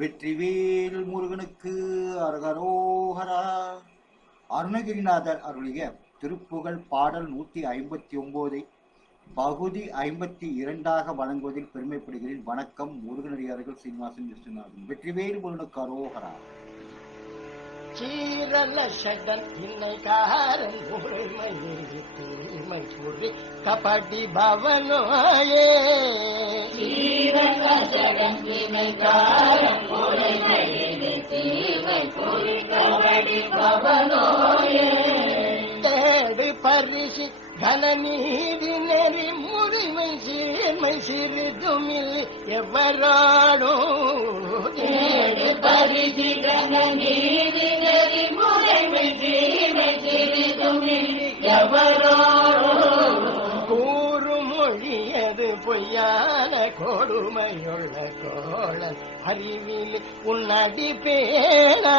வெற்றிவேல் முருகனுக்கு அரகரோகரா அருணகிரிநாதர் அருளிய திருப்புகழ் பாடல் நூத்தி ஐம்பத்தி ஒன்பதை பகுதி ஐம்பத்தி இரண்டாக வழங்குவதில் பெருமைப்படுகிறேன். வணக்கம் முருகனடியார்கள் சீனிவாசன் விஸ்வநாதன். வெற்றிவேல் முருகனுக்கு அரோகரா சீரல ஷடன் இன்னைக்காரன் முறைமையை தீமை கூறி கபடி பவனோயே தேடு பரிசு கனநீதி நெறி முறிமை சீர்மை சிறிதுமில் எவராடோ. தேடு பரிசு கனநீதி நெறி முறைமை சீர்மை சிறிதுமில் எவராடோ. கூறும் மொழியது பொய்யான கொடுமையுள்ள கோளன் அறிவில் உன்னடி பேணா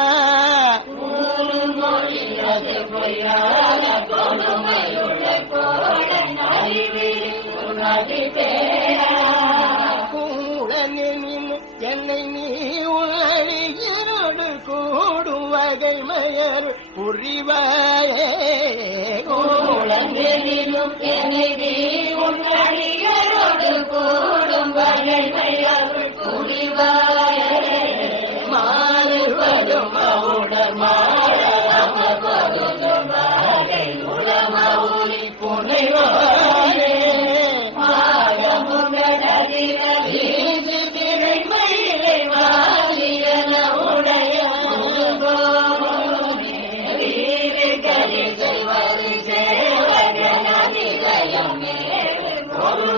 கூடனின் என்னை நீ உள்ளடியரோடு கூடும் வகை மயர் புரிவாயே. கூடனிலும் என்னை நீ உள்ளடியரோடு கூடும் வகை மயர் புரிவாயே. மாறுவதும் மவுட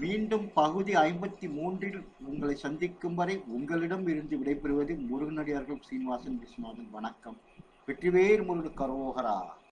மீண்டும் பகுதி ஐம்பத்தி மூன்றில் உங்களை சந்திக்கும் வரை உங்களிடம் இருந்து விடைபெறுவது முருகனடியார்கள் சீனிவாசன் விஸ்வநாதன். வணக்கம். வெற்றிவேர் முருகன் கரோகரா.